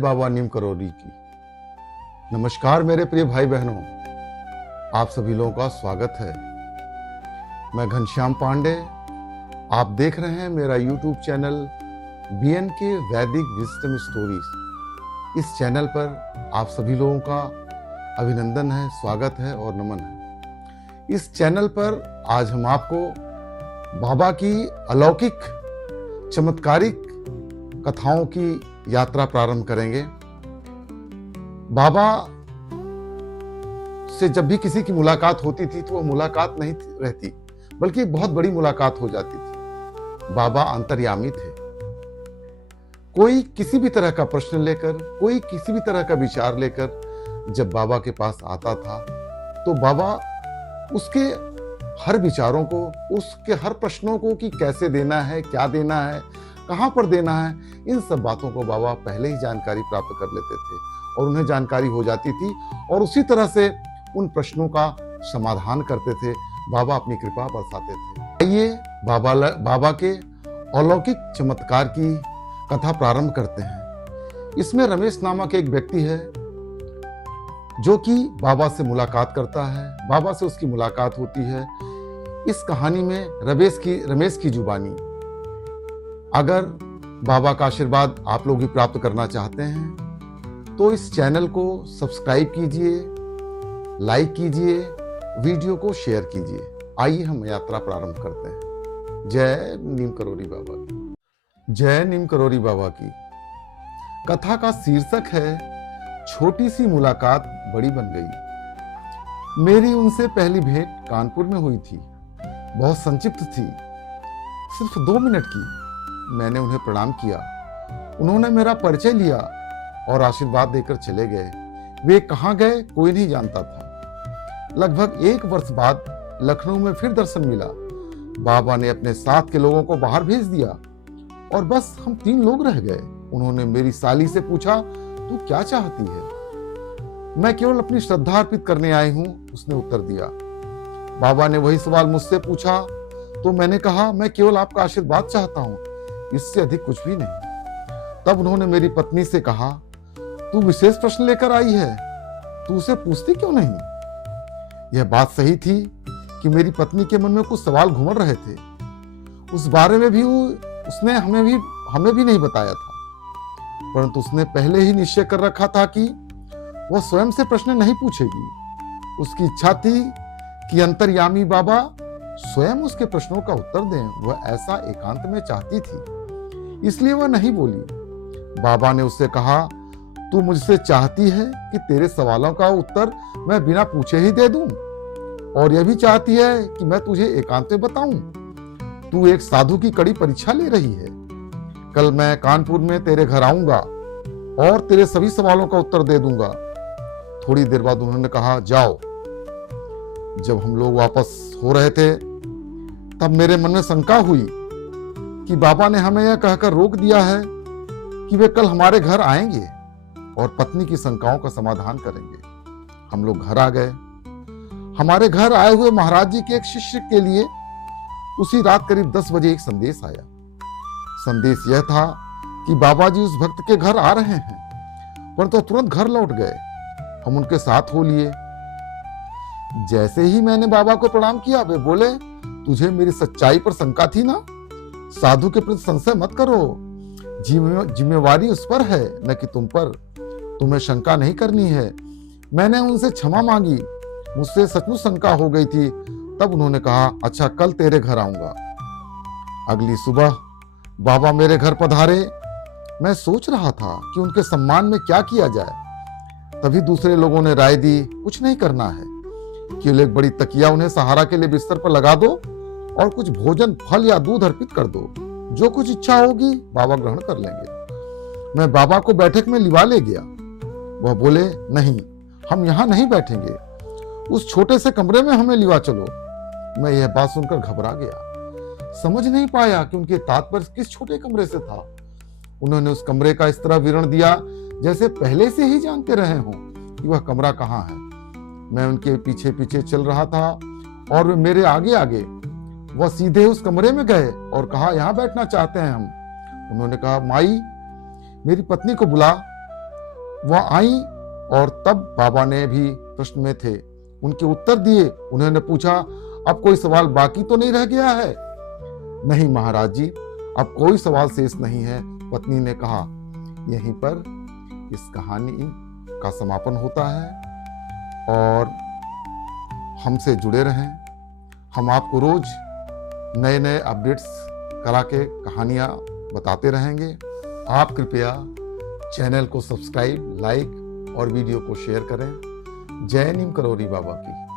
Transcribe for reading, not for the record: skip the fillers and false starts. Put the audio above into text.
बाबा नीम करोली की। नमस्कार मेरे प्रिय भाई बहनों, आप सभी लोगों का स्वागत है। मैं घनश्याम पांडे, आप देख रहे हैं मेरा YouTube चैनल BNK वैदिक विजडम स्टोरीज। इस चैनल पर आप सभी लोगों का अभिनंदन है, स्वागत है और नमन है। इस चैनल पर आज हम आपको बाबा की अलौकिक चमत्कारिक कथाओं की यात्रा प्रारंभ करेंगे। बाबा से जब भी किसी की मुलाकात होती थी तो वह मुलाकात नहीं रहती, बल्कि एक बहुत बड़ी मुलाकात हो जाती थी। बाबा अंतर्यामी थे। कोई किसी भी तरह का प्रश्न लेकर, कोई किसी भी तरह का विचार लेकर जब बाबा के पास आता था तो बाबा उसके हर विचारों को, उसके हर प्रश्नों को कि कैसे देना है, क्या देना है, कहां पर देना है, इन सब बातों को बाबा पहले ही जानकारी प्राप्त कर लेते थे और उन्हें जानकारी हो जाती थी और उसी तरह से उन प्रश्नों का समाधान करते थे। बाबा अपनी कृपा बरसाते थे। आइए बाबा के अलौकिक चमत्कार की कथा प्रारंभ करते हैं। इसमें रमेश नामक एक व्यक्ति है जो कि बाबा से मुलाकात करता है, बाबा से उसकी मुलाकात होती है। इस कहानी में रमेश की जुबानी। अगर बाबा का आशीर्वाद आप लोग भी प्राप्त करना चाहते हैं तो इस चैनल को सब्सक्राइब कीजिए, लाइक कीजिए, वीडियो को शेयर कीजिए। आइए हम यात्रा प्रारंभ करते हैं। जय नीम करोली बाबा की। जय नीम करोली बाबा की। कथा का शीर्षक है छोटी सी मुलाकात बड़ी बन गई। मेरी उनसे पहली भेंट कानपुर में हुई थी। बहुत संक्षिप्त थी, सिर्फ 2 मिनट की। मैंने उन्हें प्रणाम किया, उन्होंने मेरा परिचय लिया और आशीर्वाद देकर चले गए। वे कहाँ गए कोई नहीं जानता था। लगभग 1 वर्ष बाद लखनऊ में फिर दर्शन मिला। बाबा ने अपने साथ के लोगों को बाहर भेज दिया और बस हम 3 लोग रह गए। उन्होंने मेरी साली से पूछा, तू क्या चाहती है? मैं केवल अपनी श्रद्धा अर्पित करने आई हूं, उसने उत्तर दिया। बाबा ने वही सवाल मुझसे पूछा तो मैंने कहा, मैं केवल आपका आशीर्वाद चाहता हूं, इससे अधिक कुछ भी नहीं। तब उन्होंने मेरी पत्नी से कहा, तू विशेष प्रश्न लेकर आई है, तू उसे पूछती क्यों नहीं? यह बात सही थी कि मेरी पत्नी के मन में कुछ सवाल घूम रहे थे। उस बारे में भी उसने हमें भी नहीं बताया था, परंतु उसने पहले ही निश्चय कर रखा था कि वह स्वयं से प्रश्न नहीं पूछेगी। उसकी इच्छा थी कि अंतर्यामी बाबा स्वयं उसके प्रश्नों का उत्तर दें। वह ऐसा एकांत में चाहती थी, इसलिए वह नहीं बोली। बाबा ने उससे कहा, तू मुझसे चाहती है कि तेरे सवालों का उत्तर मैं बिना पूछे ही दे दूं, और यह भी चाहती है कि मैं तुझे एकांत में बताऊं। तू एक साधु की कड़ी परीक्षा ले रही है। कल मैं कानपुर में तेरे घर आऊंगा और तेरे सभी सवालों का उत्तर दे दूंगा। थोड़ी देर बाद उन्होंने कहा, जाओ। जब हम लोग वापस हो रहे थे तब मेरे मन में शंका हुई कि बाबा ने हमें यह कहकर रोक दिया है कि वे कल हमारे घर आएंगे और पत्नी की शंकाओं का समाधान करेंगे। हम लोग घर आ गए। हमारे घर आए हुए महाराज जी के एक शिष्य के लिए उसी रात करीब 10 बजे एक संदेश आया। संदेश यह था कि बाबा जी उस भक्त के घर आ रहे हैं, परंतु तुरंत घर लौट गए। हम उनके साथ हो लिए। जैसे ही मैंने बाबा को प्रणाम किया, वे बोले, तुझे मेरी सच्चाई पर शंका थी ना? साधु के प्रति संशय मत करो, जिम्मेवारी उस पर है न कि तुम पर। तुम्हें शंका नहीं करनी है। मैंने उनसे क्षमा मांगी, मुझसे सचमुच शंका हो गई थी। तब उन्होंने कहा, अच्छा कल तेरे घर आऊंगा। अगली सुबह बाबा मेरे घर पधारे। मैं सोच रहा था कि उनके सम्मान में क्या किया जाए। तभी दूसरे लोगों ने राय दी, कुछ नहीं करना है, केवल एक बड़ी तकिया उन्हें सहारा के लिए बिस्तर पर लगा दो और कुछ भोजन, फल या दूध अर्पित कर दो। जो कुछ इच्छा होगी बाबा ग्रहण कर लेंगे। मैं बाबा को बैठक में लिवा ले गया। वह बोले, नहीं, हम यहाँ नहीं बैठेंगे, उस छोटे से कमरे में हमें लिवा चलो। मैं यह बात सुनकर घबरा गया, समझ नहीं पाया कि उनके तात्पर्य किस छोटे कमरे से था। उन्होंने उस कमरे का इस तरह विवरण दिया जैसे पहले से ही जानते रहे हों कि वह कमरा कहाँ है। मैं उनके पीछे पीछे चल रहा था और वे मेरे आगे आगे। वह सीधे उस कमरे में गए और कहा, यहाँ बैठना चाहते हैं हम। उन्होंने कहा, माई, मेरी पत्नी को बुला। वह आई और तब बाबा ने भी प्रश्न में थे, उनके उत्तर दिए। उन्होंने पूछा, अब कोई सवाल बाकी तो नहीं रह गया है? नहीं महाराज जी, अब कोई सवाल शेष नहीं है, पत्नी ने कहा। यहीं पर इस कहानी का समापन होता है और हमसे जुड़े रहें। हम आपको रोज नए नए अपडेट्स करा के कहानियां बताते रहेंगे। आप कृपया चैनल को सब्सक्राइब, लाइक और वीडियो को शेयर करें। जय नीम करोरी बाबा की।